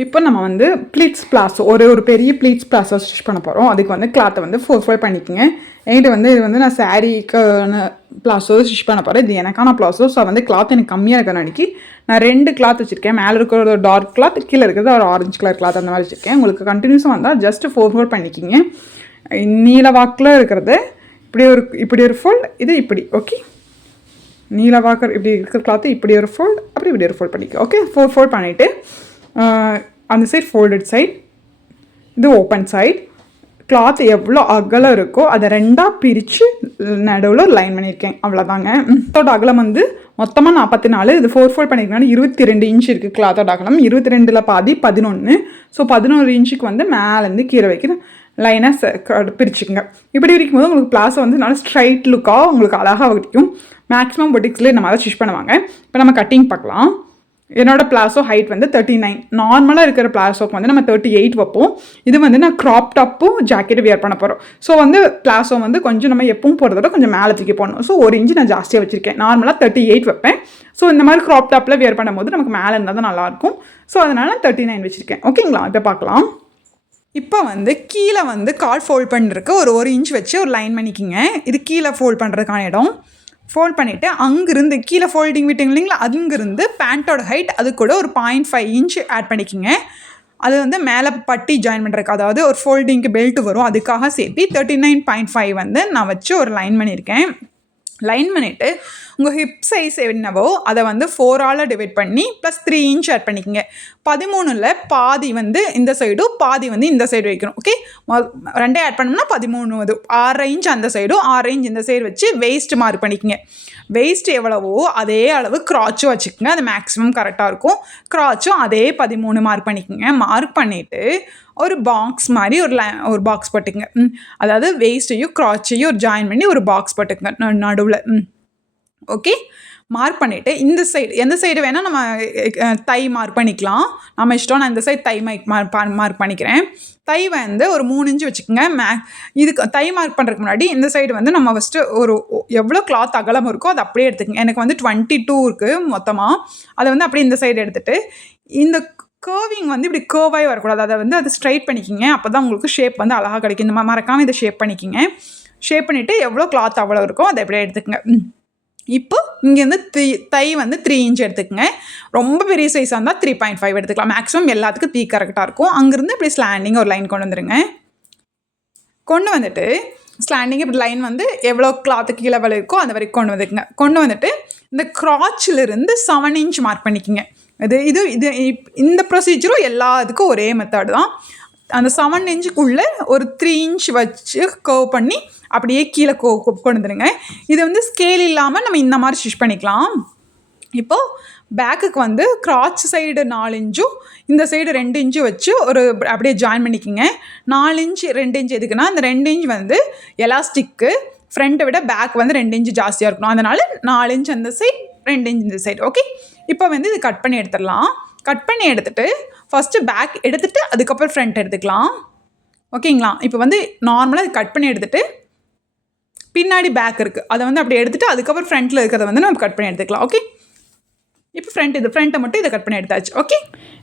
இப்போ நம்ம வந்து ப்ளீட்ஸ் பிளாஸோ ஒரு பெரிய ப்ளீட்ஸ் பிளாஸோ ஸ்டிச் பண்ண போகிறோம். அதுக்கு வந்து கிளாத்தை வந்து 4/4 பண்ணிக்கோங்க. என்கிட்ட வந்து இது வந்து நான் சாரீக்கான பிளாஸோ ஸ்டிச் பண்ண போகிறேன். இது எனக்கான பிளாஸோ. ஸோ வந்து கிளாத் எனக்கு கம்மியாக இருக்கிறனாடிக்கு நான் 2 கிளாத் வச்சுருக்கேன். மேலே இருக்கிறது ஒரு டார்க் கிளாத், கீழே இருக்கிறது ஒரு ஆரஞ்சு கலர் கிளாத், அந்த மாதிரி வச்சுருக்கேன். உங்களுக்கு கண்டினியூஸாக வந்தால் ஜஸ்ட் 4/4 பண்ணிக்கிங்க. நீல வாக்கில் இருக்கிறது இப்படி ஒரு ஃபோல்ட், இது இப்படி. ஓகே, நீல வாக்கர் இப்படி இருக்கிற கிளாத்து இப்படி ஒரு ஃபோல்ட், அப்படி இப்படி ஒரு ஃபோல்ட் பண்ணிக்க. ஓகே, 4/4 பண்ணிவிட்டு அந்த சைட் ஃபோல்டட் சைட், இது ஓப்பன் சைட். கிளாத் எவ்வளோ அகலம் இருக்கோ அதை 2ஆக பிரித்து நடுவில் லைன் பண்ணியிருக்கேன். அவ்வளோதாங்க. இதோட அகலம் வந்து மொத்தமாக 44. இது 4/4 பண்ணியிருக்கனால 22 இன்ச் இருக்குது கிளாத்தோட அகலம். 22ல் பாதி 11. ஸோ 11 இன்ச்சுக்கு வந்து மேலேருந்து கீழே வைக்கிற லைனாக பிரிச்சுக்குங்க. இப்படி இருக்கும் போது உங்களுக்கு பிளாஸை வந்து நல்லா ஸ்ட்ரைட் லுக்காக உங்களுக்கு அழகாக வைக்கும். மேக்ஸிமம் பொட்டிக்ஸில் இந்த மாதிரி ஸ்டிச் பண்ணுவாங்க. இப்போ நம்ம கட்டிங் பார்க்கலாம். என்னோடய பிளாஸோ ஹைட் வந்து 39. நார்மலாக இருக்கிற பிளாஸோக்கு வந்து நம்ம 38 வைப்போம். இது வந்து நான் க்ராப் டாப்பும் ஜாக்கெட்டு வியர் பண்ண போகிறோம். ஸோ வந்து பிளாஸோ வந்து கொஞ்சம் நம்ம எப்பவும் போகிறதோட கொஞ்சம் மேலே தூக்கி போடணும். ஸோ 1 இன்ச்சு நான் ஜாஸ்தியாக வச்சுருக்கேன். நார்மலாக 38 வைப்பேன். ஸோ இந்த மாதிரி க்ராப் டாப்பில் வியர் பண்ணும்போது நமக்கு மேலே இருந்தால் தான் நல்லாயிருக்கும். ஸோ அதனால் 39 வச்சுருக்கேன். ஓகேங்களா? இப்போ பார்க்கலாம். இப்போ வந்து கீழே வந்து கால் ஃபோல்ட் பண்ணிருக்கு. ஒரு இன்ச் வச்சு ஒரு லைன் பண்ணிக்கிங்க. இது கீழே ஃபோல்ட் பண்ணுறதுக்கான இடம். ஃபோல்ட் பண்ணிவிட்டு அங்கேருந்து கீழே ஃபோல்டிங் விட்டிங்க இல்லைங்களா, அங்கேருந்து பேண்ட்டோட ஹைட் அது கூட ஒரு 0.5 இன்ச் ஆட் பண்ணிக்கிங்க. அது வந்து மேலே பட்டி ஜாயின் பண்ணுறதுக்கு, அதாவது ஒரு ஃபோல்டிங்க்கு பெல்ட் வரும், அதுக்காக சேர்த்து 39.5 வந்து நான் வச்சு ஒரு லைன் பண்ணியிருக்கேன். லைன் பண்ணிவிட்டு உங்கள் ஹிப் சைஸ் என்னவோ அதை வந்து 4ஆல் டிவைட் பண்ணி ப்ளஸ் 3 இன்ச் ஆட் பண்ணிக்கோங்க. 13ல் பாதி வந்து இந்த சைடும் பாதி வந்து இந்த சைடு வைக்கணும். ஓகே, 2 ஆட் பண்ணோம்னா 13. அது 6 இன்ச் அந்த சைடும் 6 இன்ச் இந்த சைடு வச்சு வெயிஸ்ட் மார்க் பண்ணிக்கோங்க. வெயிஸ்ட் எவ்வளவோ அதே அளவு கிராச்சும் வச்சுக்கோங்க. அது மேக்ஸிமம் கரெக்டாக இருக்கும். கிராச்சும் அதே 13 மார்க் பண்ணிக்கோங்க. மார்க் பண்ணிவிட்டு ஒரு பாக்ஸ் மாதிரி ஒரு பாக்ஸ் போட்டுக்குங்க. அதாவது வெயிஸ்ட்டையும் கிராச்சையும் ஒரு ஜாயின் பண்ணி ஒரு பாக்ஸ் போட்டுக்குங்க நடுவில். ஓகே, மார்க் பண்ணிவிட்டு இந்த சைடு எந்த சைடு வேணால் நம்ம தை மார்க் பண்ணிக்கலாம். நம்ம இஷ்டம். நான் இந்த சைடு தை மார்க் பண்ணிக்கிறேன். தை வந்து ஒரு 3 இன்ச்சு வச்சுக்கோங்க. இதுக்கு தை மார்க் பண்ணுறதுக்கு முன்னாடி இந்த சைடு வந்து நம்ம ஃபஸ்ட்டு ஒரு எவ்வளோ கிளாத் அகலம் இருக்கோ அதை அப்படியே எடுத்துக்கங்க. எனக்கு வந்து 22 இருக்குது மொத்தமாக. அதை வந்து அப்படியே இந்த சைடு எடுத்துகிட்டு இந்த கர்விங் வந்து இப்படி கர்வாகி வரக்கூடாது. அதை வந்து அது ஸ்ட்ரைட் பண்ணிக்கிங்க. அப்போ தான் உங்களுக்கு ஷேப் வந்து அழகாக கிடைக்கும். இந்த மறக்காமல் இதை ஷேப் பண்ணிக்கிங்க. ஷேப் பண்ணிவிட்டு எவ்வளோ கிளாத் அவ்வளோ இருக்கோ அதை எப்படியே எடுத்துக்கங்க. இப்போ இங்கேருந்து தை வந்து 3 இன்ச் எடுத்துக்கங்க. ரொம்ப பெரிய சைஸாக இருந்தால் 3.5 எடுத்துக்கலாம். மேக்ஸிமம் எல்லாத்துக்கும் 3 கரெக்டாக இருக்கும். அங்கேருந்து இப்படி ஸ்லாண்டிங் ஒரு லைன் கொண்டு வந்துடுங்க. கொண்டு வந்துட்டு ஸ்லாண்டிங் இப்படி லைன் வந்து எவ்வளோ கிளாத்துக்கு கீழே இருக்கோ அந்த வரைக்கும் கொண்டு வந்துக்குங்க. கொண்டு வந்துட்டு இந்த கிராச்சிலிருந்து 7 இன்ச் மார்க் பண்ணிக்கிங்க. இந்த ப்ரொசீஜரும் எல்லாத்துக்கும் ஒரே மெத்தட் தான். அந்த 7 இன்ச்சுக்குள்ளே ஒரு 3 இன்ச் வச்சு கர்வ் பண்ணி அப்படியே கீழே கொண்டு வந்துடுங்க. இது வந்து ஸ்கேல் இல்லாமல் நம்ம இந்த மாதிரி ஸ்டிச் பண்ணிக்கலாம். இப்போது பேக்குக்கு வந்து கிராச் சைடு 4 இன்ச்சும் இந்த சைடு 2 இன்ச்சு வச்சு அப்படியே ஜாயின் பண்ணிக்கிங்க. 4 இன்ச் 2 இன்ச் எதுக்குன்னா, இந்த 2 இன்ச் வந்து எலாஸ்டிக்கு ஃப்ரண்ட்டை விட பேக் வந்து 2 இன்ச்சு ஜாஸ்தியாக இருக்கணும். அதனால் 4 இன்ச் அந்த சைடு 2 இன்ச் இந்த சைடு. ஓகே, இப்போ வந்து இது கட் பண்ணி எடுத்துடலாம். கட் பண்ணி எடுத்துகிட்டு ஃபஸ்ட்டு பேக் எடுத்துகிட்டு அதுக்கப்புறம் ஃப்ரண்ட் எடுத்துக்கலாம். ஓகேங்களா? இப்போ வந்து நார்மலாக இது கட் பண்ணி எடுத்துகிட்டு பின்னாடி பேக் இருக்குது, அதை வந்து அப்படி எடுத்துகிட்டு அதுக்கப்புறம் ஃப்ரண்ட்டில் இருக்கிறத வந்து நம்ம கட் பண்ணி எடுத்துக்கலாம். ஓகே, இப்போ ஃப்ரண்ட்டை மட்டும் இதை கட் பண்ணி எடுத்தாச்சு. ஓகே,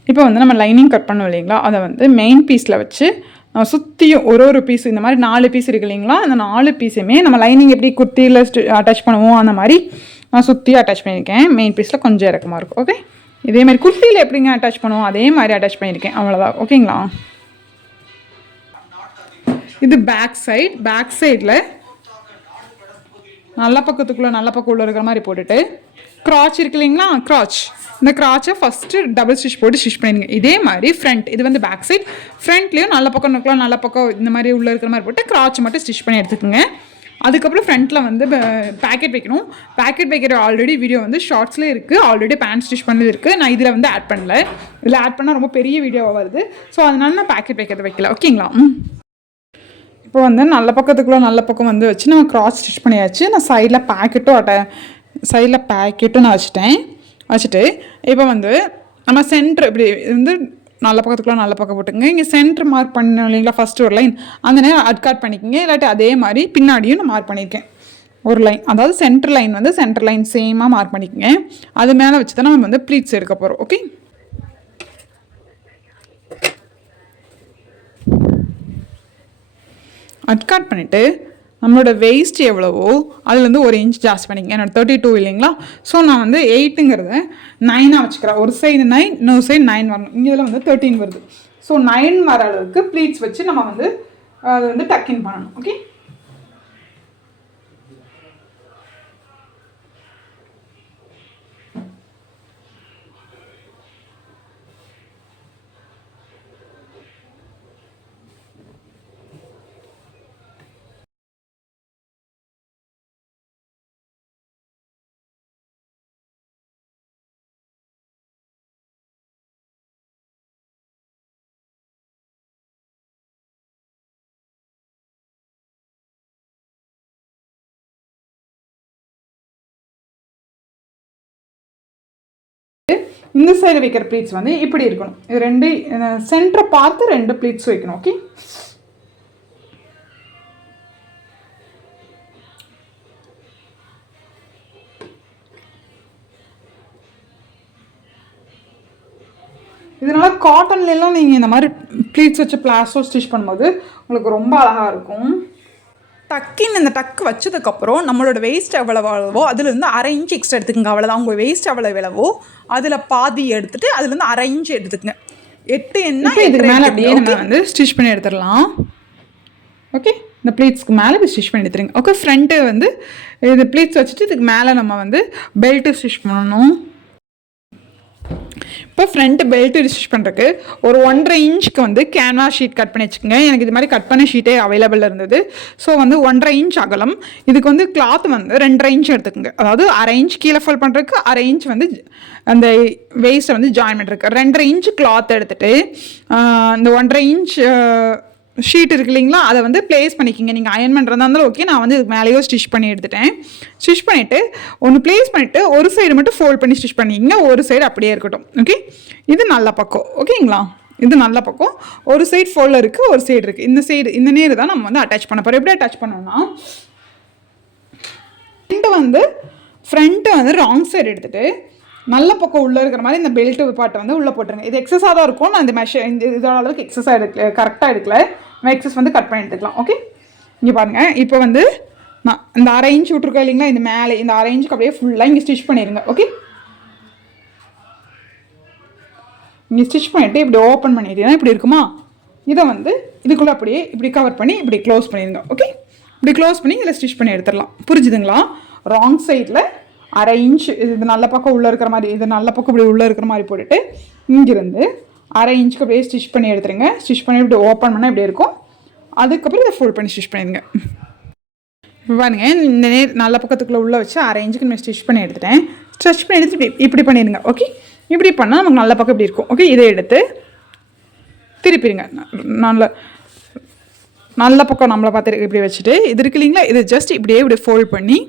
இப்போ வந்து நம்ம லைனிங் கட் பண்ணோம் இல்லைங்களா, அதை வந்து மெயின் பீஸில் வச்சு நம்ம சுற்றியும் ஒரு பீஸ் இந்த மாதிரி 4 பீஸ் இருக்குது இல்லைங்களா, அந்த 4 பீஸுமே நம்ம லைனிங் எப்படி குர்த்தியில் அட்டாச் பண்ணுவோம் அந்த மாதிரி நான் சுற்றி அட்டாச் பண்ணியிருக்கேன். மெயின் பீஸில் கொஞ்சம் இறக்கமாக இருக்கும். ஓகே, இதேமாதிரி குர்த்தியில் எப்படிங்க அட்டாச் பண்ணுவோம் அதே மாதிரி அட்டாச் பண்ணியிருக்கேன். அவ்வளோதான். ஓகேங்களா? இது பேக் சைடில் நல்ல பக்கம் உள்ள இருக்கிற மாதிரி போட்டுட்டு கிராச் இருக்கு இல்லைங்களா, இந்த கிராச்சை ஃபஸ்ட்டு டபுள் ஸ்டிச் போட்டு ஸ்டிச் பண்ணிடுங்க. இதே மாதிரி ஃப்ரண்ட், இது வந்து பேக் சைட், ஃப்ரண்ட்லேயும் நல்ல பக்கம் இந்த மாதிரி உள்ளே இருக்கிற மாதிரி போட்டு கிராச் மட்டும் ஸ்டிச் பண்ணி எடுத்துக்கோங்க. அதுக்கப்புறம் ஃப்ரண்ட்டில் வந்து பேக்கெட் வைக்கணும். பேக்கெட் வைக்கிற ஆல்ரெடி வீடியோ வந்து ஷார்ட்ஸ்லேயே இருக்குது. ஆல்ரெடி பேண்ட் ஸ்டிச் பண்ணது இருக்குது. நான் இதில் வந்து ஆட் பண்ணல. இதில் ஆட் பண்ணால் ரொம்ப பெரிய வீடியோவாக வருது. ஸோ அதனால நான் பேக்கெட் வைக்கிறது வைக்கல. ஓகேங்களா? இப்போ வந்து நல்ல பக்கம் வந்து வச்சு நம்ம கிராஸ் ஸ்டிச் பண்ணியாச்சு. நான் சைடில் பேக்கெட்டும் நான் வச்சுட்டு இப்போ வந்து நம்ம சென்டர் இப்படி வந்து நல்ல பக்கம் போட்டுங்க. இங்கே சென்டர் மார்க் பண்ணோம் இல்லைங்களா, ஃபஸ்ட்டு ஒரு லைன், அந்த நேரம் அட்காட் பண்ணிக்கோங்க. இல்லாட்டி அதே மாதிரி பின்னாடியும் நான் மார்க் பண்ணியிருக்கேன் ஒரு லைன். அதாவது சென்டர் லைன் சேமாக மார்க் பண்ணிக்கோங்க. அது மேலே வச்சு தான் நம்ம வந்து ப்ளீட்ஸ் எடுக்க போகிறோம். ஓகே, கட் பண்ணிவிட்டு நம்மளோட வெயிஸ்ட் எவ்வளவோ அதுலேருந்து 1 இன்ச் ஜாஸ்தி பண்ணிங்க. என்னோட 32 இல்லைங்களா? ஸோ நான் வந்து 8ங்கிறத 9ஆக வச்சுக்கிறேன். ஒரு சைடு 9, இன்னொரு சைடு 9 வரணும். இங்கே இதில் வந்து 13 வருது. ஸோ 9 வர அளவுக்கு ப்ளீட்ஸ் வச்சு நம்ம வந்து அது வந்து டக்கின் பண்ணணும். ஓகே, இந்த சைடு வைக்கிற ப்ளீட்ஸ் வந்து இப்படி இருக்கணும். இது ரெண்டு சென்டரை பார்த்து 2 ப்ளீட்ஸ் வைக்கணும். ஓகே, இதனால் காட்டன்லாம் நீங்கள் இந்த மாதிரி ப்ளீட்ஸ் வச்சு பிளாஸோ ஸ்டிச் பண்ணும்போது உங்களுக்கு ரொம்ப அழகாக இருக்கும். டக்கின் இந்த டக்கு வச்சதுக்கப்புறம் நம்மளோட வெயிஸ்ட் எவ்வளவோ அதுலேருந்து 1/2 இன்ச் எக்ஸ்ட்ரா எடுத்துக்கோங்க. அவ்வளோதான். உங்கள் வெயிஸ்ட் எவ்வளவோ அதில் பாதி எடுத்துகிட்டு அதுலேருந்து 1/2 இன்ச் எடுத்துக்கங்க. 8 என்ன இதுக்கு மேலே அப்படியே நம்ம வந்து ஸ்டிச் பண்ணி எடுத்துடலாம். ஓகே, இந்த ப்ளீட்ஸ்க்கு மேலே இப்படி ஸ்டிச் பண்ணி எடுத்துருங்க. ஓகே, ஃப்ரண்ட்டு வந்து இது ப்ளீட்ஸ் வச்சுட்டு இதுக்கு மேலே நம்ம வந்து பெல்ட்டு ஸ்டிச் பண்ணணும். இப்போ ஃப்ரண்ட் பெல்ட்டு ஸ்டிச் பண்ணுறதுக்கு ஒரு 1.5 இன்ச்சுக்கு வந்து கேன்வாஸ் ஷீட் கட் பண்ணி வச்சுக்கோங்க. எனக்கு இது மாதிரி கட் பண்ண ஷீட்டே அவைலபிள் இருந்தது. ஸோ வந்து 1.5 இன்ச் அகலம். இதுக்கு வந்து கிளாத் வந்து 2.5 இன்ச் எடுத்துக்கோங்க. அதாவது 1/2 இன்ச் கீழே ஃபோல்ட் பண்ணுறதுக்கு 1/2 இன்ச் வந்து அந்த வேஸ்ட்டை வந்து ஜாயின் பண்ணுறதுக்கு 2.5 இன்ச் கிளாத் எடுத்துகிட்டு இந்த 1.5 இன்ச் ஷீட் இருக்கு இல்லைங்களா, அதை வந்து ப்ளேஸ் பண்ணிக்கிங்க. நீங்கள் அயன் பண்ணுறதா இருந்தாலும் ஓகே. நான் வந்து இதுக்கு மேலேயோ ஸ்டிச் பண்ணி எடுத்துட்டேன். ஸ்டிச் பண்ணிவிட்டு ஒன்று ப்ளேஸ் பண்ணிவிட்டு ஒரு சைடு மட்டும் ஃபோல்ட் பண்ணி ஸ்டிச் பண்ணிக்கிங்க. ஒரு சைடு அப்படியே இருக்கட்டும். ஓகே, இது நல்ல பக்கம். ஓகேங்களா, இது நல்ல பக்கம். ஒரு சைடு ஃபோல்டில் இருக்குது, ஒரு சைடு இருக்குது. இந்த சைடு இந்த நேர் தான் நம்ம வந்து அட்டாச் பண்ண போகிறோம். எப்படி அட்டாச் பண்ணோம்னா ஃப்ரண்ட்டு வந்து ராங் சைடு எடுத்துகிட்டு நல்ல பக்கம் உள்ளே இருக்கிற மாதிரி இந்த பெல்ட் பாட்டை வந்து உள்ளே போட்டுருங்க. இது எக்ஸஸாக தான் இருக்கும். நான் இந்த இதோட அளவுக்கு எக்ஸஸாக எடுக்கல, கரெக்டாக எடுக்கல. எக்ஸஸ் வந்து கட் பண்ணி எடுத்துக்கலாம். ஓகே, இங்கே பாருங்கள். இப்போ வந்து நான் இந்த 1/2 இன்ச் விட்ருக்கேன் இல்லைங்களா, இந்த மேலே இந்த 1/2 இன்ச்சுக்கு அப்படியே ஃபுல்லாக இங்கே ஸ்டிச் பண்ணிடுங்க. ஓகே, இங்கே ஸ்டிச் பண்ணிவிட்டு இப்படி ஓப்பன் பண்ணிட்டீங்கன்னா இப்படி இருக்குமா, இதை வந்து இதுக்குள்ளே அப்படியே இப்படி கவர் பண்ணி இப்படி க்ளோஸ் பண்ணிடுங்க. ஓகே, இப்படி க்ளோஸ் பண்ணி இதில் ஸ்டிச் பண்ணி எடுத்துடலாம். புரிஞ்சுதுங்களா? ராங் சைடில் 1/2 இன்ச் இது நல்ல பக்கம் உள்ளே இருக்கிற மாதிரி, இது நல்ல பக்கம் இப்படி உள்ளே இருக்கிற மாதிரி போட்டுட்டு இங்கிருந்து 1/2 இன்ச்சுக்கு அப்படியே ஸ்டிச் பண்ணி எடுத்துருங்க. ஸ்டிச் பண்ணி இப்படி ஓப்பன் பண்ணால் இப்படி இருக்கும். அதுக்கப்புறம் இதை ஃபோல்ட் பண்ணி ஸ்டிச் பண்ணிடுங்க. பாருங்க, இந்த நல்ல பக்கத்துக்குள்ளே உள்ளே வச்சு 1/2 இன்ச்சுக்கு நான் ஸ்டிச் பண்ணி எடுத்துட்டேன். ஸ்டிச் பண்ணி எடுத்து இப்படி பண்ணிடுங்க. ஓகே, இப்படி பண்ணால் நமக்கு நல்ல பக்கம் இப்படி இருக்கும். ஓகே, இதை எடுத்து திருப்பிடுங்க. நல்ல பக்கம் நம்மளை பார்த்து இப்படி வச்சுட்டு இது இருக்கு இல்லைங்களா, இதை ஜஸ்ட் இப்படியே இப்படி ஃபோல்ட் பண்ணி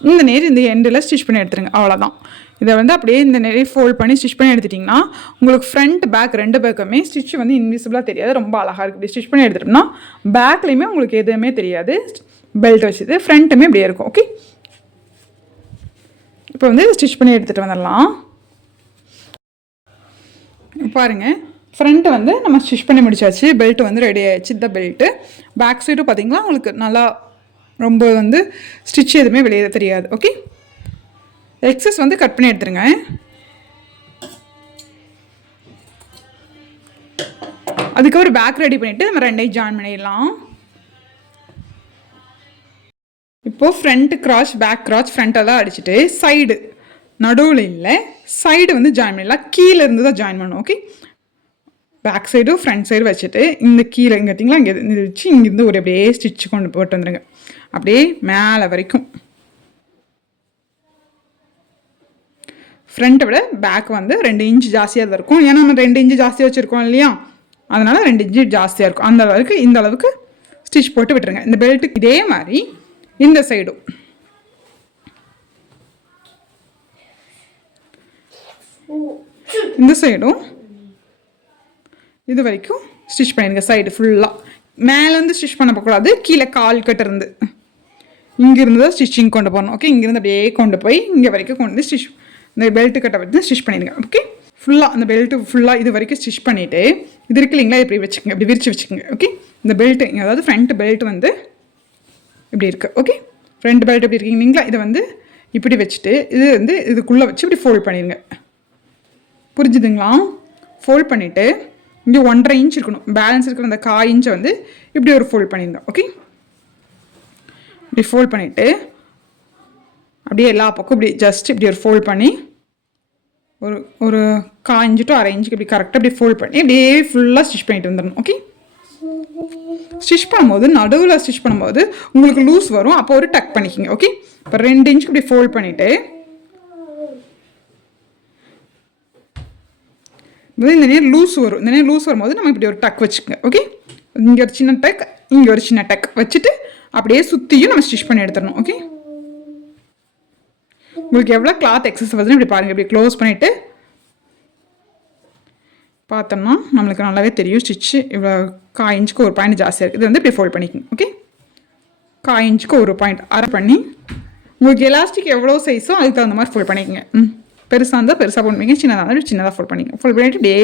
இந்த நேர் இந்த எண்டில் ஸ்டிச் பண்ணி எடுத்துருங்க. அவ்வளோதான். இதை வந்து அப்படியே இந்த நேரே ஃபோல்ட் பண்ணி ஸ்டிச் பண்ணி எடுத்துட்டிங்கன்னா உங்களுக்கு ஃப்ரண்ட் பேக் 2 பேக்குமே ஸ்டிச் வந்து இன்விசிபிளாக தெரியாது. ரொம்ப அழகாக இருக்குது. இப்படி ஸ்டிச் பண்ணி எடுத்துட்டோம்னா பேக்லேயுமே உங்களுக்கு எதுவுமே தெரியாது. பெல்ட் வச்சுது ஃப்ரண்ட்டுமே இப்படியே இருக்கும். ஓகே, இப்போ வந்து ஸ்டிச் பண்ணி எடுத்துகிட்டு வந்துடலாம். பாருங்கள், ஃப்ரண்ட்டு வந்து நம்ம ஸ்டிச் பண்ணி முடிச்சாச்சு. பெல்ட் வந்து ரெடி ஆகிடுச்சு. இந்த பெல்ட்டு பேக் சைடும் பார்த்திங்கன்னா உங்களுக்கு நல்லா ரொம்ப வந்து ஸ்டிச் எதுவுமே வெளியே தெரியாது. ஓகே, எக்ஸஸ் வந்து கட் பண்ணி எடுத்துருங்க. அதுக்கப்புறம் பேக் ரெடி பண்ணிவிட்டு நம்ம 2ஐயும் ஜாயின் பண்ணிடலாம். இப்போது ஃப்ரண்ட் கிராஸ் பேக் கிராஸ் ஃப்ரண்ட்டெல்லாம் அடிச்சுட்டு சைடு நடுவில் இல்லை, சைடு வந்து ஜாயின் பண்ணிடலாம். கீழே இருந்து தான் ஜாயின் பண்ணணும். ஓகே, பேக் சைடும் ஃப்ரண்ட் சைடு வச்சுட்டு இந்த கீழே இங்கே பார்த்தீங்களா, இங்கே இது வச்சு இங்கேருந்து ஒரு அப்படியே ஸ்டிச் கொண்டு போட்டு வந்துடுங்க. அப்படியே மேலே வரைக்கும். ஃப்ரண்ட்டை விட பேக் வந்து 2 இன்ச் ஜாஸ்தியாக தான் இருக்கும். ஏன்னா நம்ம 2 இன்ச்சு ஜாஸ்தியாக வச்சுருக்கோம் இல்லையா, அதனால் 2 இன்ச்சு ஜாஸ்தியாக இருக்கும். அந்த அளவுக்கு இந்த அளவுக்கு ஸ்டிச் போட்டு விட்டுருங்க. இந்த பெல்ட்டுக்கு இதே மாதிரி இந்த சைடும் இந்த சைடும் இது வரைக்கும் ஸ்டிச் பண்ணிடுங்க. சைடு ஃபுல்லாக மேலேருந்து ஸ்டிச் பண்ண போகக்கூடாது. கீழே கால் கட்டு இருந்து இங்கேருந்து தான் ஸ்டிச்சிங் கொண்டு போகணும். ஓகே, இங்கேருந்து அப்படியே கொண்டு போய் இங்கே வரைக்கும் கொண்டு வந்து ஸ்டிச் இந்த பெல்ட்டு கட்டை வச்சு ஸ்டிச் பண்ணிடுங்க. ஓகே, ஃபுல்லாக அந்த பெல்ட்டு ஃபுல்லாக இது வரைக்கும் ஸ்டிச் பண்ணிவிட்டு இது இருக்கு இல்லைங்களா, இப்படி வச்சுக்கோங்க, இப்படி விரிச்சு வச்சுக்கோங்க. ஓகே, இந்த பெல்ட்டு, அதாவது ஃப்ரண்ட் பெல்ட் வந்து இப்படி இருக்குது. ஓகே, ஃப்ரண்ட் பெல்ட் எப்படி இருக்கீங்களா, இதை வந்து இப்படி வச்சுட்டு இது வந்து இதுக்குள்ளே வச்சு இப்படி ஃபோல்ட் பண்ணிடுங்க. புரிஞ்சுதுங்களா? ஃபோல்ட் பண்ணிவிட்டு இங்கே 1.5 இன்ச் இருக்கணும், பேலன்ஸ் இருக்கிற அந்த 1/4 இன்ச்சை வந்து இப்படி ஒரு ஃபோல்ட் பண்ணிடுங்க. ஓகே, இப்படி ஃபோல்ட் பண்ணிவிட்டு அப்படியே எல்லா பக்கம் இப்படி ஜஸ்ட் இப்படி ஒரு ஃபோல்ட் பண்ணி ஒரு 1/4 இன்ச்சு to 1/2 இன்ச்சுக்கு இப்படி கரெக்டாக இப்படி ஃபோல்ட் பண்ணி அப்படியே ஃபுல்லாக ஸ்டிச் பண்ணிட்டு வந்துடணும். ஓகே, ஸ்டிச் பண்ணும்போது நடுவில் ஸ்டிச் பண்ணும்போது உங்களுக்கு லூஸ் வரும், அப்போ ஒரு டக் பண்ணிக்கோங்க. ஓகே, இப்போ 2 இன்ச்சுக்கு இப்படி ஃபோல்ட் பண்ணிவிட்டு இந்த நேரம் லூஸ் வரும். இந்த நேரம் லூஸ் வரும்போது நம்ம இப்படி ஒரு டக் வச்சுக்கோங்க. ஓகே, இங்கே ஒரு சின்ன டக், இங்கே ஒரு சின்ன டக் வச்சுட்டு அப்படியே சுற்றியும் நம்ம ஸ்டிச் பண்ணி எடுத்துடணும். ஓகே, உங்களுக்கு எவ்வளோ கிளாத் எக்ஸஸ் வருதுன்னு இப்படி பாருங்கள். இப்படி க்ளோஸ் பண்ணிவிட்டு பார்த்தோம்னா நம்மளுக்கு நல்லாவே தெரியும் ஸ்டிச்சு இவ்வளோ 1/4 இன்ச்சுக்கு ஒரு பாயிண்ட் ஜாஸ்தியாக இருக்குது. இது வந்து இப்படி ஃபோல்ட் பண்ணிக்கோங்க. ஓகே, 1/4 இன்ச்சுக்கு ஒரு பாயிண்ட் அரை பண்ணி உங்களுக்கு எலாஸ்டிக் எவ்வளோ சைஸோ அதுக்கு தகுந்த மாதிரி ஃபோல்ட் பண்ணிக்கோங்க. பெருசாக இருந்தால் பெருசாக பண்ணுவீங்க, சின்னதாக இருந்தால் சின்னதாக ஃபோல்ட் பண்ணிங்க. ஃபோல்ட் பண்ணிவிட்டு அப்படியே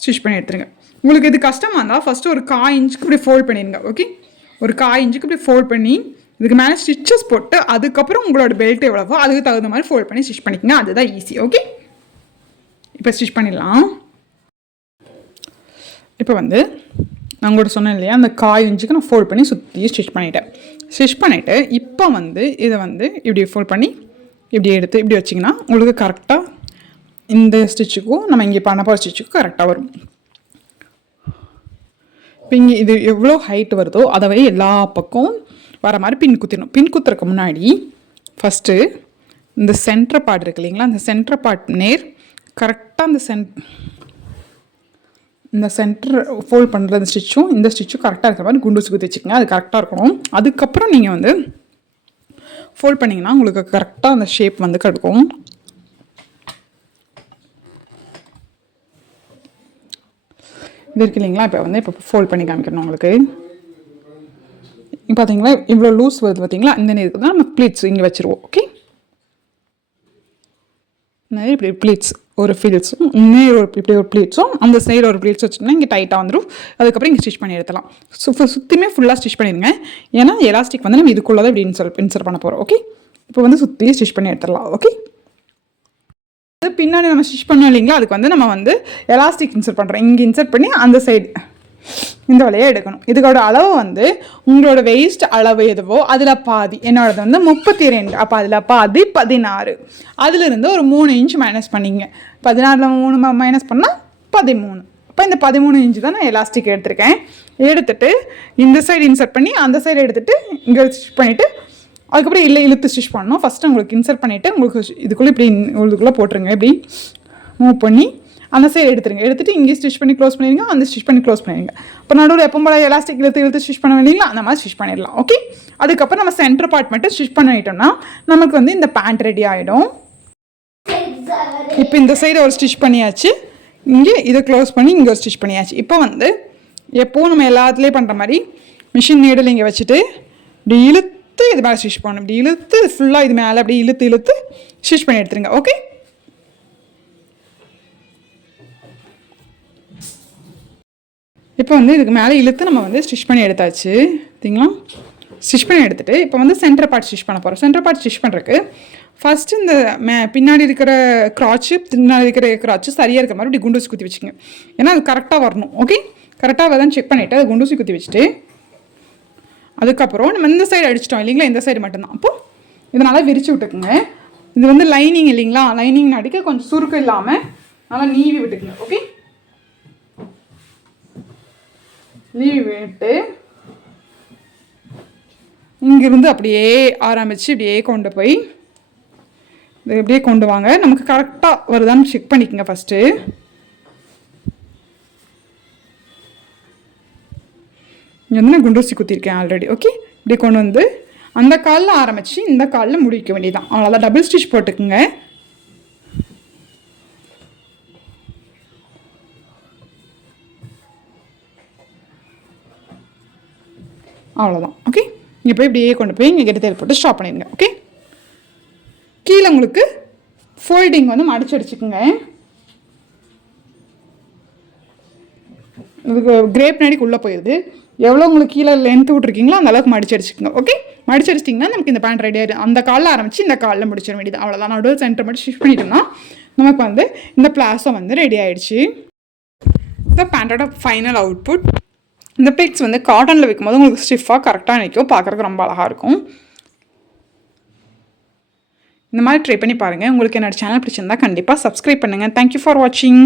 ஸ்டிச் பண்ணி எடுத்துருங்க. உங்களுக்கு இது கஷ்டமாக இருந்தால் ஃபஸ்ட்டு ஒரு 1/4 இன்ச்சுக்கு இப்படி ஃபோல்ட் பண்ணிடுங்க. ஓகே, ஒரு 1/4 இன்ச்சுக்கு இப்படி ஃபோல்ட் பண்ணி இதுக்கு மேலே ஸ்டிச்சஸ் போட்டு அதுக்கப்புறம் உங்களோட பெல்ட் எவ்வளவோ அதுக்கு தகுந்த மாதிரி ஃபோல்ட் பண்ணி ஸ்டிச் பண்ணிக்கோங்க. அதுதான் ஈஸி. ஓகே, இப்போ ஸ்டிச் பண்ணிடலாம். இப்போ வந்து நான் உங்களோட சொன்னேன் இல்லையா, அந்த 1/4 இன்ச்சுக்கு நான் ஃபோல்ட் பண்ணி சுற்றி ஸ்டிச் பண்ணிவிட்டேன். ஸ்டிச் பண்ணிவிட்டு இப்போ வந்து இதை வந்து இப்படி ஃபோல்ட் பண்ணி இப்படி எடுத்து இப்படி வச்சிங்கன்னா உங்களுக்கு கரெக்டாக இந்த ஸ்டிச்சுக்கும் நம்ம இங்கே பண்ண போகிற ஸ்டிச்சுக்கும் கரெக்டாக வரும். இப்போ இங்கே இது எவ்வளோ ஹைட் வருதோ அதவே எல்லா பக்கம் வர மாதிரி பின் குத்திடணும். பின் குத்துறதுக்கு முன்னாடி ஃபஸ்ட்டு இந்த சென்டர் பார்ட் இருக்கு இல்லைங்களா, அந்த சென்டர் பார்ட் நேர் கரெக்டாக இந்த சென்டர் ஃபோல்ட் பண்ணுற அந்த ஸ்டிச்சும் இந்த ஸ்டிச்சும் கரெக்டாக இருக்கிற மாதிரி குண்டூசி குத்தி வச்சுக்கோங்க. அது கரெக்டாக இருக்கணும். அதுக்கப்புறம் நீங்கள் வந்து ஃபோல்ட் பண்ணிங்கன்னா உங்களுக்கு கரெக்டாக அந்த ஷேப் வந்து கிடைக்கும். இது இருக்கு இல்லைங்களா, இப்போ ஃபோல்ட் பண்ணி காமிக்கணும் உங்களுக்கு. பார்த்தீங்களா இவ்வளோ லூஸ் வருது பார்த்தீங்களா, இந்த நேரத்துக்கு தான் நம்ம ப்ளீட்ஸ் இங்கே வச்சுருவோம். ஓகே, நிறைய இப்படி ப்ளீட்ஸ் ஒரு ஃபில்ஸும் இன்னும் இப்படி ஒரு ப்ளீட்ஸும் அந்த சைடு ஒரு ப்ளீட்ஸ் வச்சுன்னா இங்கே டைட்டாக வந்துடும். அதுக்கப்புறம் இங்கே ஸ்டிச் பண்ணி எடுத்துலாம். சுற்றியுமே ஃபுல்லாக ஸ்டிச் பண்ணிடுங்க. ஏன்னா எலாஸ்டிக் வந்து நம்ம இதுக்குள்ளே தான் இப்படி இன்சர்ட் பண்ண போகிறோம். ஓகே, இப்போ வந்து சுற்றி ஸ்டிச் பண்ணி எடுத்துடலாம். ஓகே, பின்னாடி நம்ம ஸ்டிச் பண்ணோம் இல்லைங்களா, அதுக்கு வந்து நம்ம வந்து எலாஸ்டிக் இன்சர்ட் பண்ணுறோம். இங்கே இன்சர்ட் பண்ணி அந்த சைடு இந்த வழியாக எடுக்கணும். இதுக்கோட அளவு வந்து உங்களோட வெயிஸ்ட் அளவு எதுவோ அதில் பாதி, என்னோடது வந்து 32, அப்போ அதில் பாதி 16, அதிலிருந்து ஒரு 3 இன்ச் மைனஸ் பண்ணிங்க. 16ல் 3 மைனஸ் பண்ணால் 13. அப்போ இந்த 13 இன்ச்சு தான் நான் எலாஸ்டிக் எடுத்திருக்கேன். எடுத்துகிட்டு இந்த சைடு இன்சர்ட் பண்ணி அந்த சைடு எடுத்துகிட்டு இங்கே ஸ்டிச் பண்ணிவிட்டு அதுக்கப்புறம் இழுத்து ஸ்டிச் பண்ணணும். ஃபஸ்ட்டு உங்களுக்கு இன்சர்ட் பண்ணிவிட்டு உங்களுக்கு இதுக்குள்ளே இப்படி இதுக்குள்ளே போட்டுருங்க. இப்படி மூவ் பண்ணி அந்த சைடு எடுத்துகிட்டு இங்கே ஸ்டிச் பண்ணி க்ளோஸ் பண்ணிடுங்க, அந்த ஸ்டிச் பண்ணி க்ளோஸ் பண்ணிடுங்க. இப்போ நடுவில் எப்போ போல எலாஸ்டிக் இழுத்து ஸ்டிச் பண்ண வேண்டிங்களா அந்த மாதிரி ஸ்டிச் பண்ணிடலாம். ஓகே, அதுக்கப்புறம் நம்ம சென்டர் பார்ட் மட்டும் ஸ்டிச் பண்ணிட்டோம்னா நமக்கு வந்து இந்த பேண்ட் ரெடி ஆகிடும். இப்போ இந்த சைடு ஒரு ஸ்டிச் பண்ணியாச்சு, இங்கே இதை க்ளோஸ் பண்ணி இங்கே ஒரு ஸ்டிச் பண்ணியாச்சு. இப்போ வந்து எப்போவும் நம்ம எல்லாத்துலேயும் பண்ணுற மாதிரி மிஷின் நீடில் இங்கே வச்சுட்டு இப்படி இழுத்து இது மேலே ஸ்டிச் பண்ணணும். இப்படி இழுத்து ஃபுல்லாக இது மேலே அப்படி இழுத்து ஸ்டிச் பண்ணி எடுத்துருங்க. ஓகே, இப்போ வந்து இதுக்கு மேலே இழுத்து நம்ம வந்து ஸ்டிச் பண்ணி எடுத்தாச்சு. சரிங்களா, ஸ்டிச் பண்ணி எடுத்துகிட்டு இப்போ வந்து சென்டர் பார்ட் ஸ்டிச் பண்ண போகிறோம். சென்டர் பார்ட் ஸ்டிச் பண்ணுறதுக்கு ஃபஸ்ட்டு இந்த பின்னாடி இருக்கிற கிராச்சு பின்னாடி இருக்கிற கிராச்சு சரியாக இருக்கிற மாதிரி இப்படி குண்டூசி குத்தி வச்சுங்க. ஏன்னா அது கரெக்டாக வரணும். ஓகே, கரெக்டாக வருதான்னு செக் பண்ணிவிட்டு அது குண்டூசி குத்தி வச்சுட்டு அதுக்கப்புறம் நம்ம இந்த சைடு அடிச்சிட்டோம் இல்லைங்களா, இந்த சைடு மட்டும்தான். அப்போது இதனால் விரித்து விட்டுக்குங்க. இது வந்து லைனிங் இல்லைங்களா, லைனிங் அடிக்க கொஞ்சம் சுருக்கம் இல்லாமல் நல்லா நீவி விட்டுக்குங்க. ஓகே, நீவி விட்டு இங்கிருந்து அப்படியே ஆரம்பித்து இப்படியே கொண்டு போய் இது இப்படியே கொண்டு வாங்க. நமக்கு கரெக்டாக வருதான்னு செக் பண்ணிக்கோங்க. ஃபஸ்ட்டு இங்கே வந்து நான் குண்டூசி குத்திருக்கேன் ஆல்ரெடி. ஓகே, இப்படி கொண்டு வந்து அந்த காலில் ஆரம்பித்து இந்த காலில் முடிக்க வேண்டியதான். அவ்வளோதான், டபுள் ஸ்டிச் போட்டுக்குங்க. அவ்வளோதான். ஓகே, இங்கே போய் இப்படியே கொண்டு போய் இங்கே கெட்டு தேல் போட்டு ஸ்டாப் பண்ணிடுங்க. ஓகே, கீழே உங்களுக்கு ஃபோல்டிங் வந்து மடிச்சு அடிச்சுக்குங்க. இதுக்கு கிரேப் நடிக்கு உள்ளே போயிடுது. எவ்வளோ உங்களுக்கு கீழே லென்த் விட்ருக்கீங்களோ அந்த அளவுக்கு மடிச்சு அடிச்சுக்கோங்க. ஓகே, மடிச்சு அடிச்சிட்டிங்கன்னா நமக்கு இந்த பேண்ட் ரெடி ஆகிடும். அந்த காலில் ஆரம்பித்து இந்த காலில் முடிச்சிட வேண்டியது, அவ்வளோதான். நடுவில் சென்டர் மட்டும் ஷிஃப்ட் பண்ணிட்டோம்னா நமக்கு வந்து இந்த பிளாஸோ வந்து ரெடி ஆகிடுச்சு. இந்த பேண்ட்டோட ஃபைனல் அவுட்புட். இந்த பிக்ஸ் வந்து காட்டனில் வைக்கும்போது உங்களுக்கு ஸ்டிஃபாக கரெக்டாக நிற்கும், பார்க்குறதுக்கு ரொம்ப அழகாக இருக்கும். இந்த மாதிரி ட்ரை பண்ணி பாருங்கள். உங்களுக்கு என்னோட சேனல் பிடிச்சிருந்தா கண்டிப்பாக சப்ஸ்கிரைப் பண்ணுங்கள். தேங்க்யூ ஃபார் வாட்சிங்.